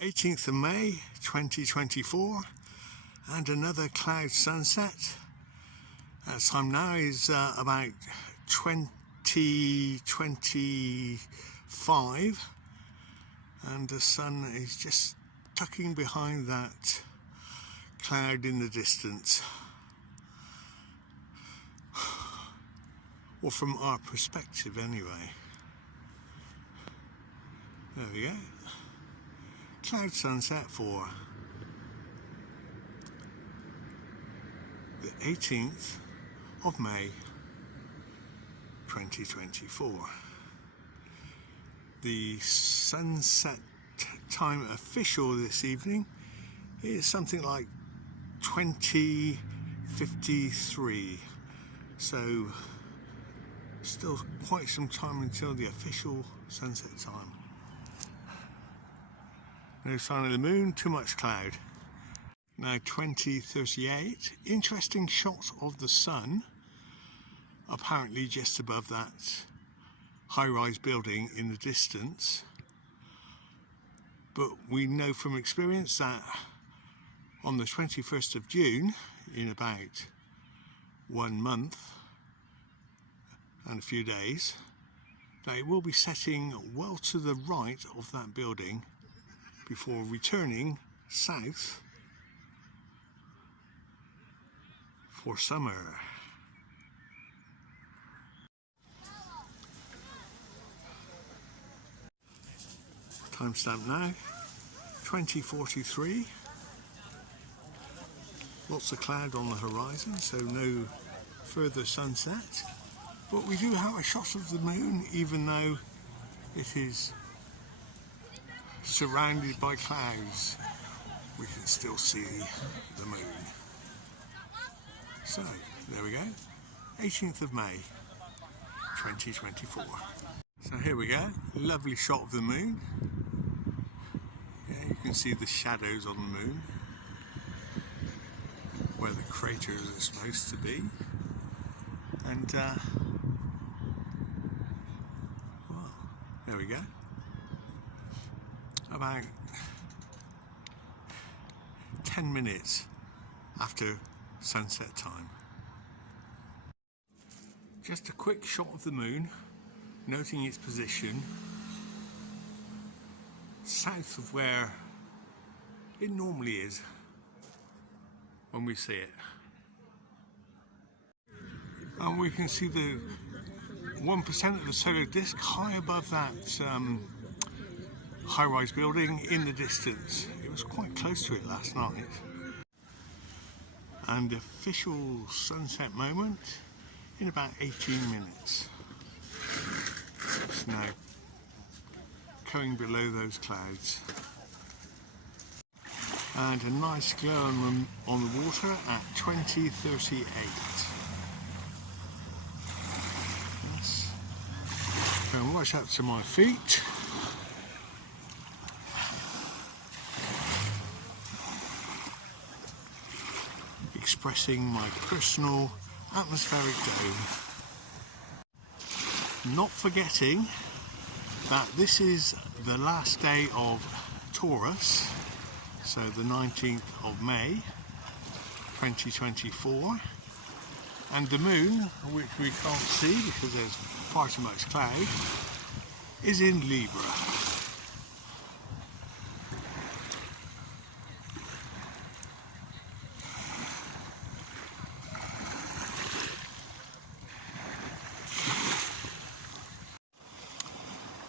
18th of May 2024 and another cloud sunset. Time now is about 20:25 and the sun is just tucking behind that cloud in the distance. Or from our perspective anyway. There we go. Cloud sunset for the 18th of May 2024. The sunset time official this evening is something like 20:53, so still quite some time until the official sunset time. No sign of the moon, too much cloud. Now 20:38, interesting shot of the sun, apparently just above that high-rise building in the distance. But we know from experience that on the 21st of June, in about 1 month and a few days, that it will be setting well to the right of that building before returning south for summer. Timestamp now, 20:43. Lots of cloud on the horizon, so no further sunset. But we do have a shot of the moon, even though it is surrounded by clouds. We can still see the moon. So, there we go. 18th of May, 2024. So here we go. Lovely shot of the moon. Yeah, you can see the shadows on the moon, where the craters are supposed to be. And, well, there we go. About 10 minutes after sunset time. Just a quick shot of the moon, noting its position south of where it normally is when we see it. And we can see the 1% of the solar disk high above that high-rise building in the distance. It was quite close to it last night. And the official sunset moment in about 18 minutes. It's now coming below those clouds. And a nice glow on the water at 20:38. Yes. Go and watch up to my feet. Expressing my personal atmospheric dome. Not forgetting that this is the last day of Taurus, so the 19th of May 2024, and the moon, which we can't see because there's far too much cloud, is in Libra.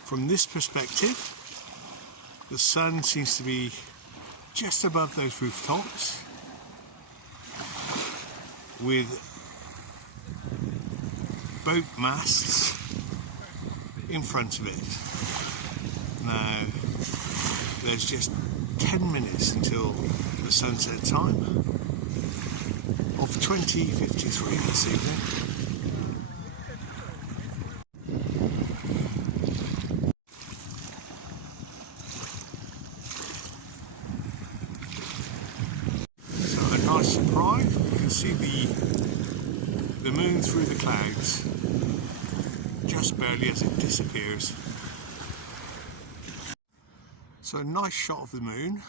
From this perspective, the sun seems to be just above those rooftops, with boat masts in front of it. Now, there's just 10 minutes until the sunset time of 20:53 this evening. Nice surprise, you can see the moon through the clouds, just barely as it disappears. So a nice shot of the moon.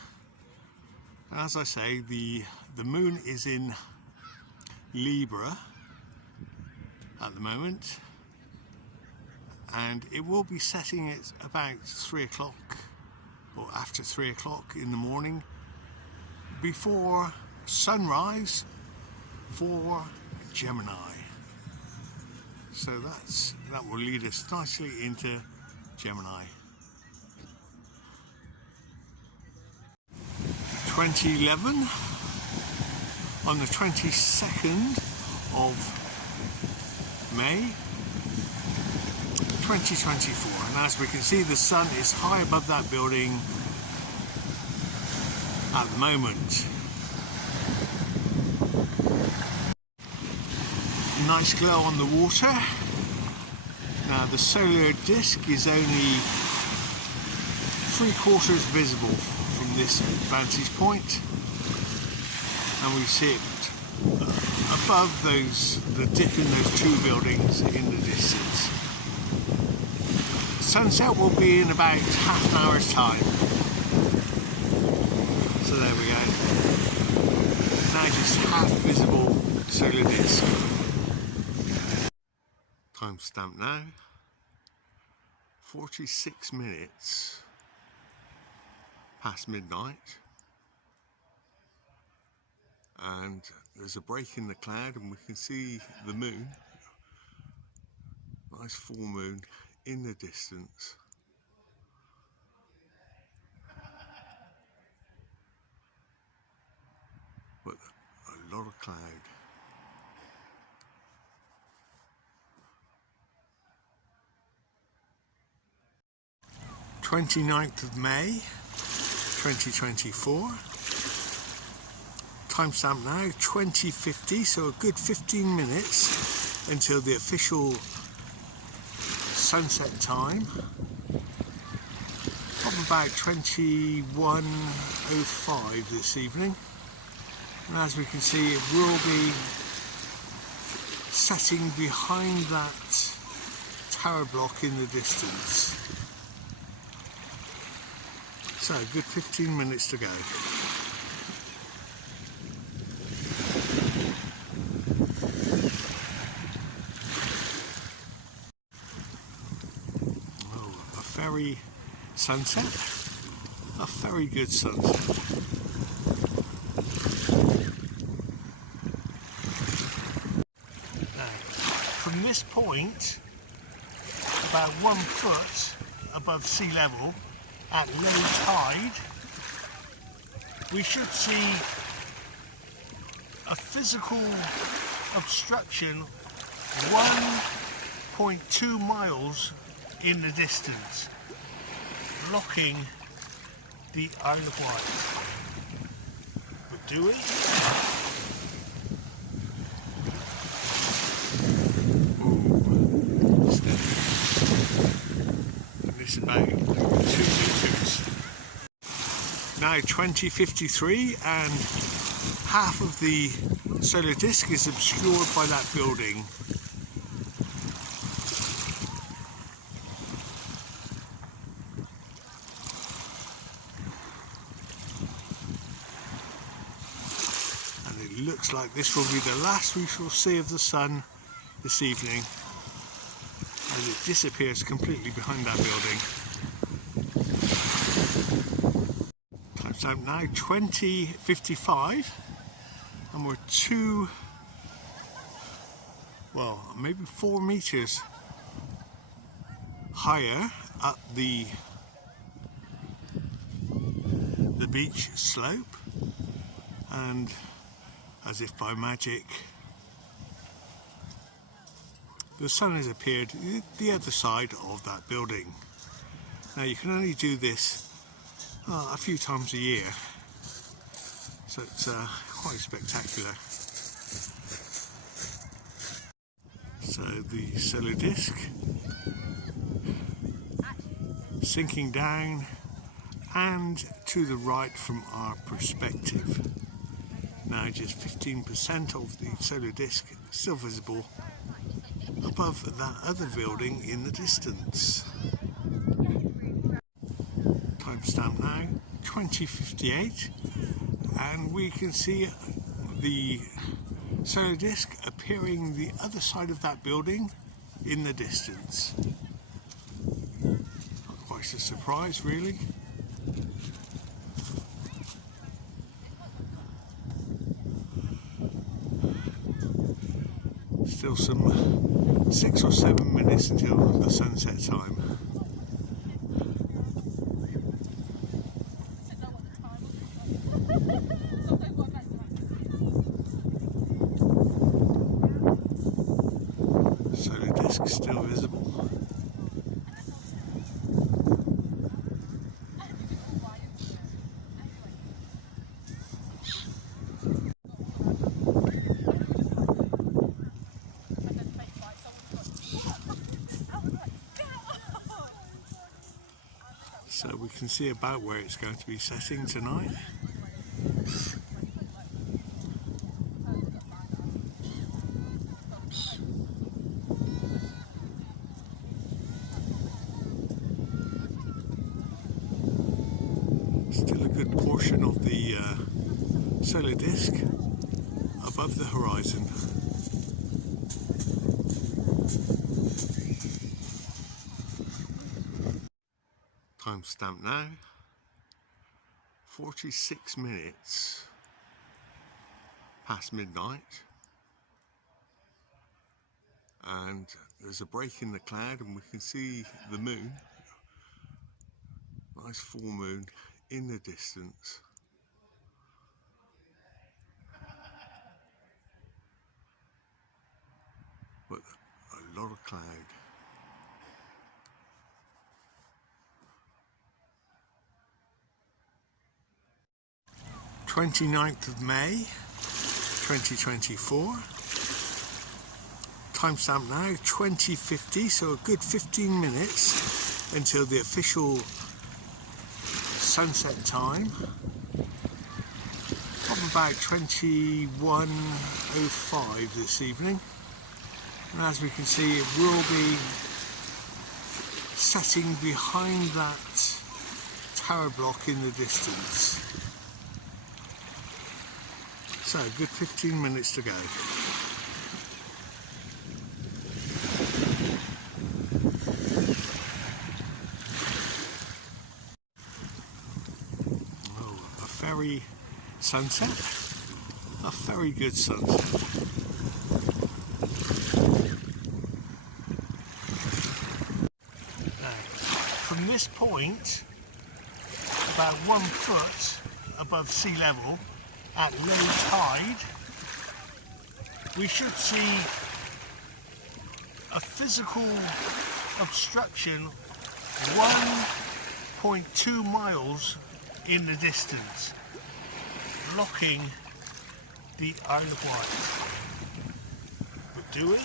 As I say, the moon is in Libra at the moment, and it will be setting at about 3 o'clock or after 3 o'clock in the morning, before sunrise for Gemini. So that will lead us nicely into Gemini. 2011, on the 22nd of May 2024, and as we can see, the sun is high above that building at the moment. Nice glow on the water. Now the solar disk is only 3/4 visible from this vantage point, and we see it above the dip in those two buildings in the distance. Sunset will be in about half an hour's time. So there we go. Now just half visible solar disk. Timestamp now. 46 minutes past midnight. And there's a break in the cloud and we can see the moon. Nice full moon in the distance. But a lot of cloud. (29th of May 2024). Timestamp now 20:50, so a good 15 minutes until the official sunset time of about 21:05 this evening. And as we can see, it will be setting behind that tower block in the distance. So a good 15 minutes to go. Very sunset, a very good sunset. Now, from this point, about 1 foot above sea level at low tide, we should see a physical obstruction 1.2 miles in the distance, blocking the Isle of Wight. But do we? Ooh, steady. And this is about 2 meters. Now 20:53, and half of the solar disk is obscured by that building. Looks like this will be the last we shall see of the sun this evening, as it disappears completely behind that building. Timestamp now 20:55, and we're maybe 4 meters higher up the beach slope, and as if by magic, the sun has appeared the other side of that building. Now you can only do this a few times a year, so it's quite spectacular. So the solar disk sinking down and to the right from our perspective. Now just 15% of the solar disk still visible above that other building in the distance. Timestamp now 20:58, and we can see the solar disk appearing the other side of that building in the distance. Quite a surprise, really. Still some 6 or 7 minutes until the sunset time. Solar disk still visible. So we can see about where it's going to be setting tonight. Still a good portion of the solar disk above the horizon. Timestamp now 46 minutes past midnight, and there's a break in the cloud and we can see the moon, nice full moon in the distance. But a lot of cloud. Twenty-9th of May 2024. Timestamp now 20:50, so a good 15 minutes until the official sunset time of about 21:05 this evening. And as we can see, it will be setting behind that tower block in the distance. So a good 15 minutes to go. Oh, a ferry sunset. A very good sunset. Now, from this point, about 1 foot above sea level, at low tide, we should see a physical obstruction 1.2 miles in the distance, blocking the Isle of Wight. But do we?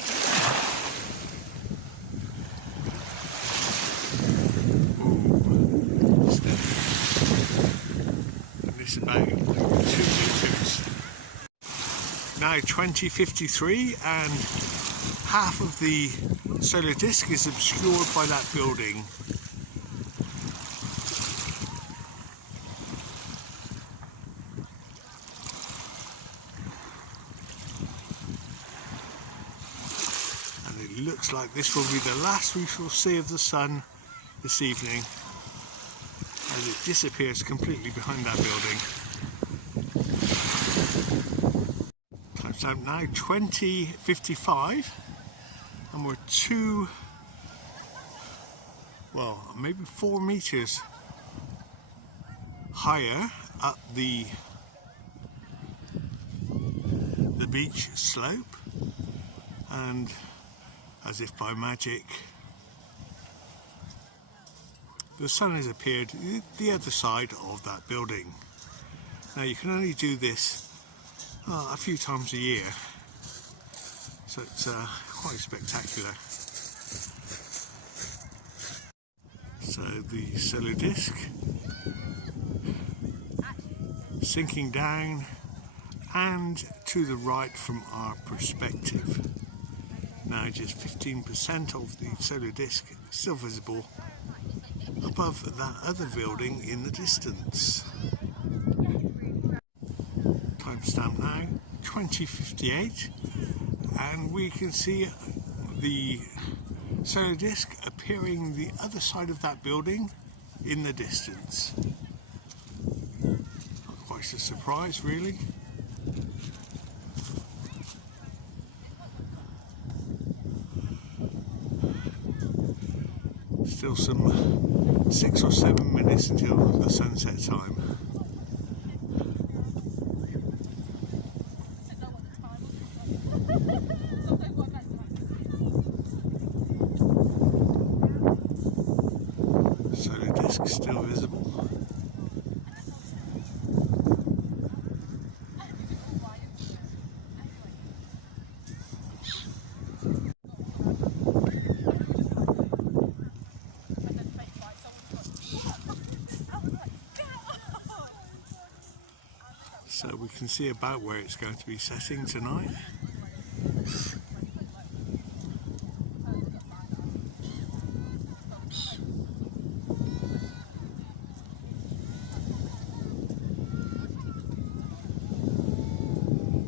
Ooh, steady. And this about 2 meters. Now 20:53, and half of the solar disk is obscured by that building. And it looks like this will be the last we shall see of the sun this evening, as it disappears completely behind that building. Timestamp now 20:55, and we're maybe 4 meters higher up the beach slope, and as if by magic, the sun has appeared the other side of that building. Now you can only do this a few times a year, so it's quite spectacular. So the solar disk sinking down and to the right from our perspective. Now just 15% of the solar disk still visible above that other building in the distance. Timestamp now 20:58, and we can see the solar disk appearing the other side of that building in the distance. Not quite a surprise, really. Still some 6 or 7 minutes until the sunset time. Solar disk still visible. So we can see about where it's going to be setting tonight.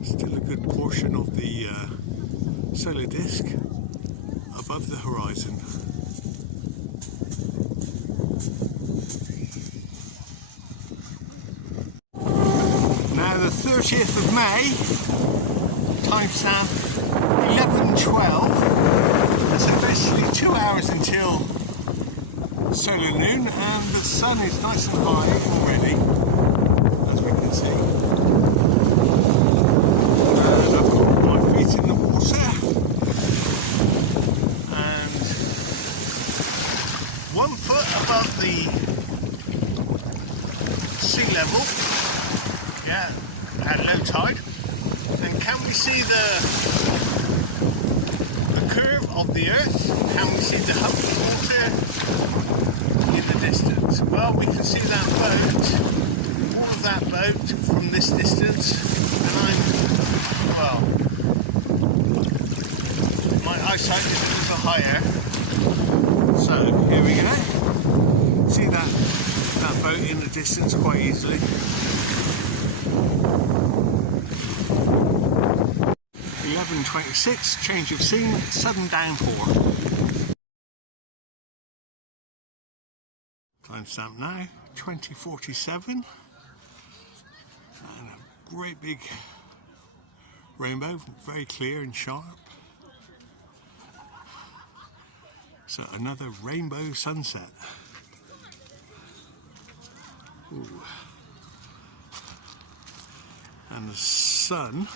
Still a good portion of the solar disk above the horizon. Now the 30th of May, timestamp 11:12. It's officially 2 hours until solar noon, and the sun is nice and high already, as we can see. And I've got my feet in the water, and 1 foot above the sea level. Yeah, at low tide. And can we see the curve of the earth? Can we see the hump of water in the distance? Well, we can see that boat, all of that boat from this distance, and my eyesight is a little higher. So here we go. See that boat in the distance quite easily. 11:26, change of scene, sudden downpour. Timestamp now 20:47, and a great big rainbow, very clear and sharp. So another rainbow sunset. Ooh. And the sun,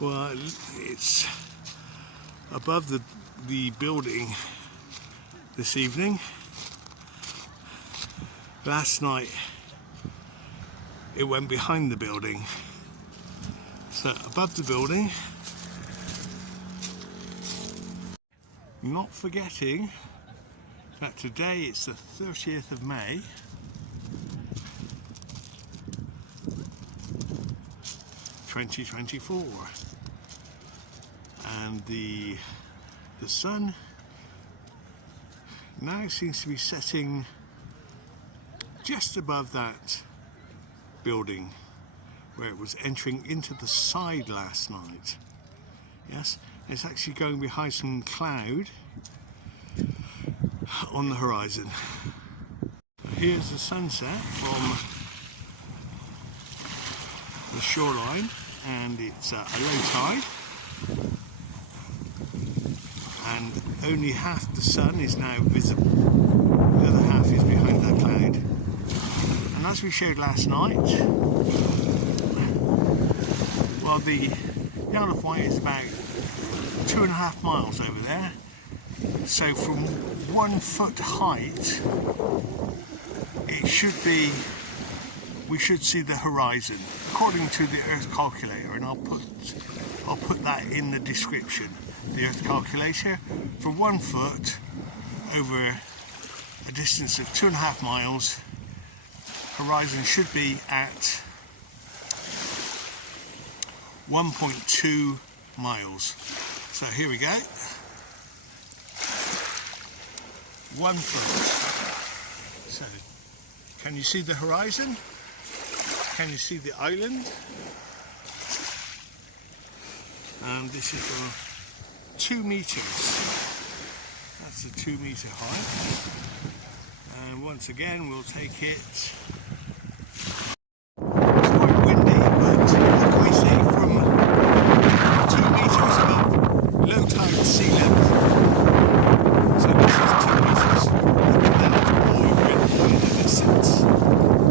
well, it's above the building this evening. Last night it went behind the building. So above the building, not forgetting that today it's the 30th of May. (2024), and the sun now seems to be setting just above that building where it was entering into the side last night. Yes, it's actually going behind some cloud on the horizon. Here's the sunset from the shoreline, and it's a low tide, and only half the sun is now visible. The other half is behind that cloud. And as we showed last night, well, the Isle of Wight is about 2.5 miles over there. So from 1 foot height, we should see the horizon according to the Earth calculator, and I'll put that in the description. The Earth calculator, for 1 foot over a distance of 2.5 miles, horizon should be at 1.2 miles. So here we go. 1 foot. So, can you see the horizon? Can you see the island? And this is for 2 meters. That's a 2 meter height. And once again, we'll take it. It's quite windy, but what can we see from 2 meters above low tide sea level? So this is 2 meters. And more red buoy in the distance.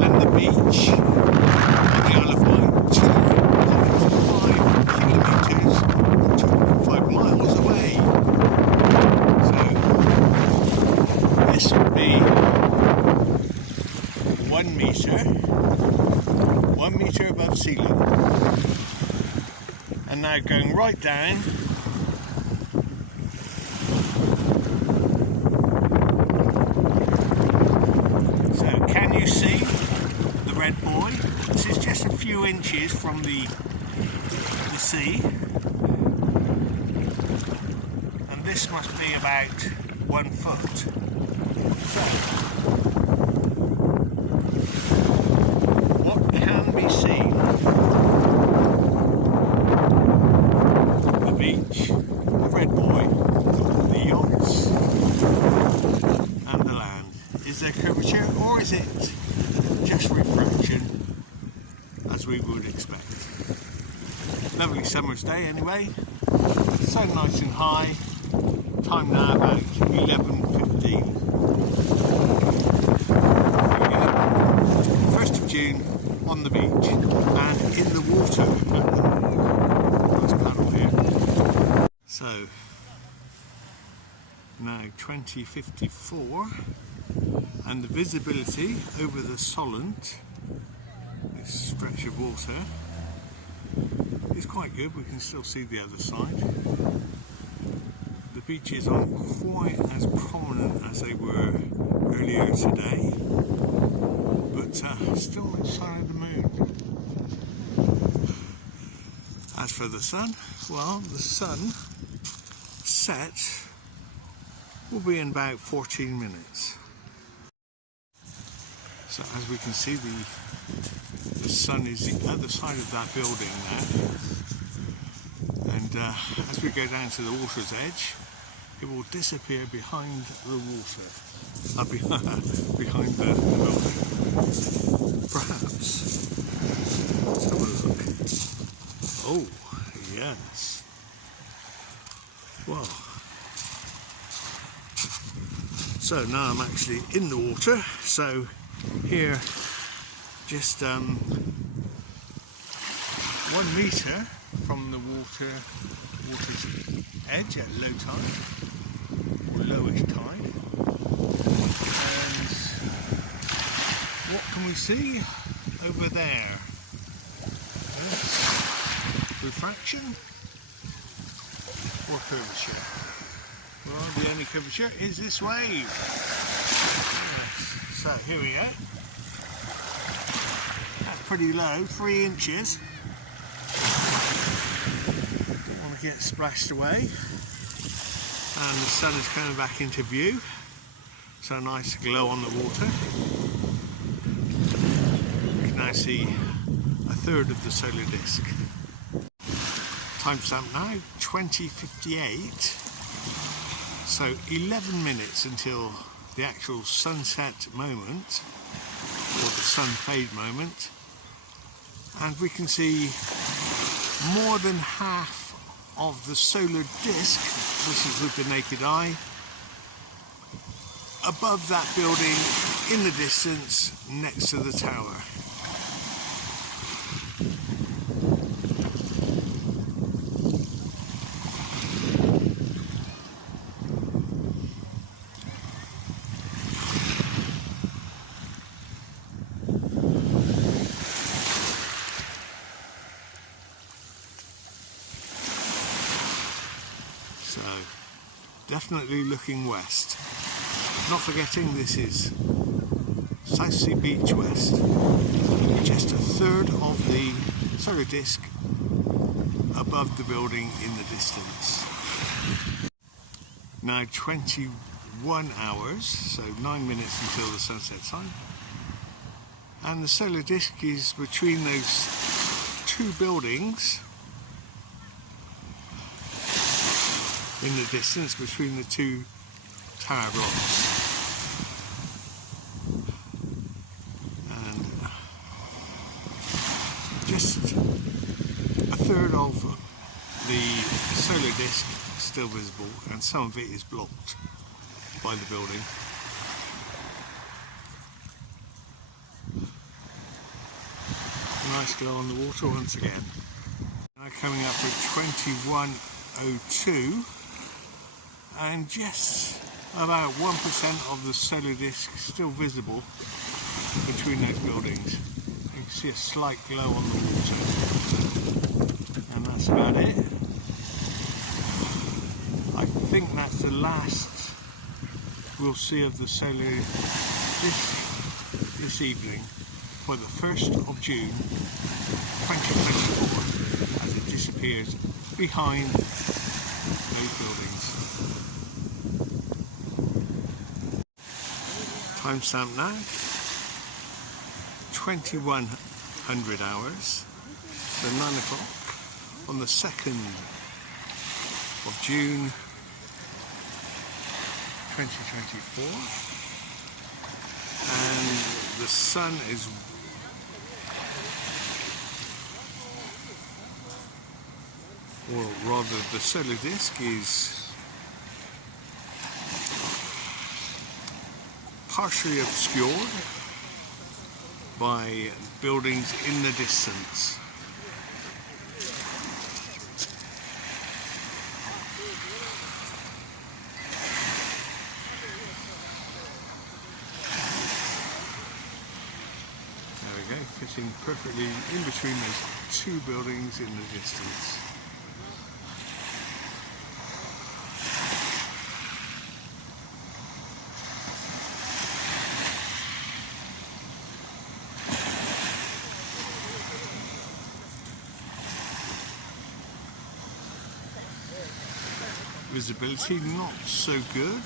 And the beach on the Isle of Wight, 2.5 kilometers, 2.5 miles away. So this would be 1 meter above sea level. And now going right down. So can you see the red buoy? This is just a few inches from the sea. And this must be about 1 foot. So, what can be seen? The beach, the red buoy, the yachts, and the land. Is there curvature, or is it just refraction, as we would expect? Lovely summer's day anyway. Sun nice and high. Time now about 11:15. 1st of June on the beach and in the water. Nice paddle here. So now 20:54, and the visibility over the Solent, this stretch of water, is quite good. We can still see the other side. The beaches aren't quite as prominent as they were earlier today, but still no sign of the moon. As for the sun, well, the sun set will be in about 14 minutes. So as we can see, the sun is the other side of that building now. And as we go down to the water's edge, it will disappear behind the water, behind the building. Perhaps. Let's have a look. Oh, yes. Well, so now I'm actually in the water. So here, just 1 meter from the water's edge at low tide, or lowish tide. And what can we see over there? Refraction or curvature? Well, the only curvature is this wave. Yes. So here we go. That's pretty low, 3 inches. Don't want to get splashed away. And the sun is coming back into view. So nice glow on the water. You can now see 1/3 of the solar disk. Timestamp now, 20:58. So 11 minutes until the actual sunset moment, or the sun fade moment. And we can see more than half of the solar disk, this is with the naked eye, above that building in the distance next to the tower. So, definitely looking west. Not forgetting this is Southsea Beach West. Just 1/3 of the solar disk above the building in the distance. Now 21 21 hours, so 9 minutes until the sunset time. And the solar disk is between those two buildings in the distance, between the two tower blocks. And just a third of the solar disk is still visible, and some of it is blocked by the building. Nice glow on the water once again. Now coming up with 21:02, and just about 1% of the solar disk still visible between those buildings. You can see a slight glow on the water, and that's about it. I think that's the last we'll see of the solar disk this evening for the 1st of June 2024, as it disappears behind those buildings. Timestamp now, 2100 hours, so 9 o'clock on the 2nd of June 2024, and the sun is or rather the solar disk is partially obscured by buildings in the distance. There we go, fitting perfectly in between those two buildings in the distance. Visibility not so good,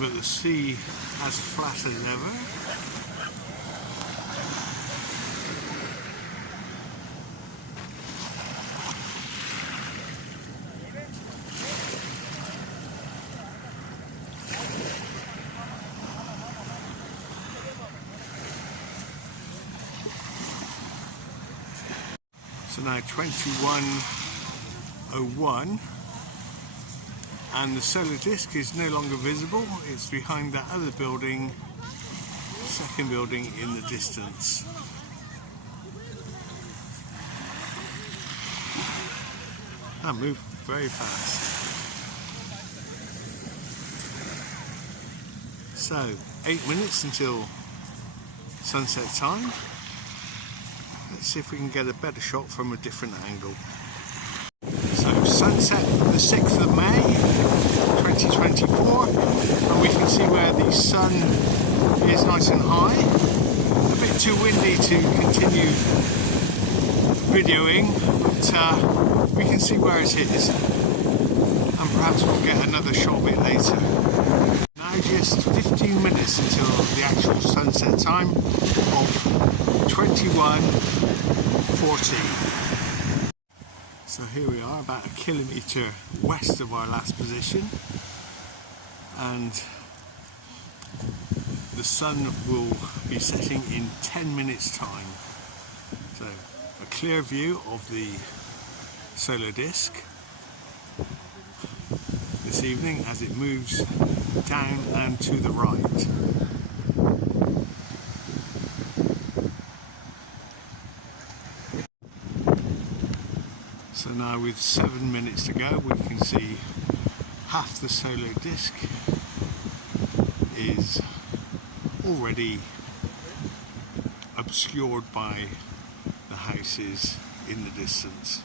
but the sea as flat as ever. So now 21:01, and the solar disk is no longer visible. It's behind that other building, second building in the distance. That moved very fast. So 8 minutes until sunset time. Let's see if we can get a better shot from a different angle. So sunset the 6th of May 2024, and we can see where the sun is nice and high. A bit too windy to continue videoing, but we can see where it is, and perhaps we'll get another shot of it later. Now just 15 minutes until the actual sunset time of 21:14. So here we are, about a kilometre west of our last position, and the sun will be setting in 10 minutes time. So a clear view of the solar disk this evening as it moves down and to the right. So now with 7 minutes to go, we can see half the solar disk is already obscured by the houses in the distance.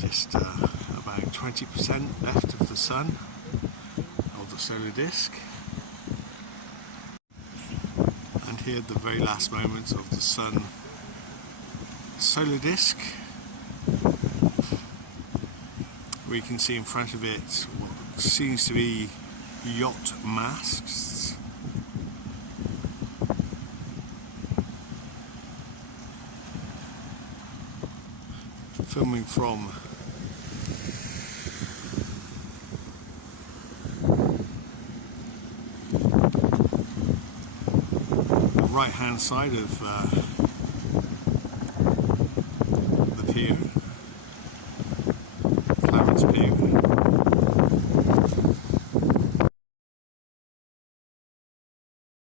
Just about 20% left of the sun, of the solar disk. And here the very last moments of the sun solar disk We can see in front of it what seems to be yacht masts. Filming from the right hand side of the pier, Clarence Pier.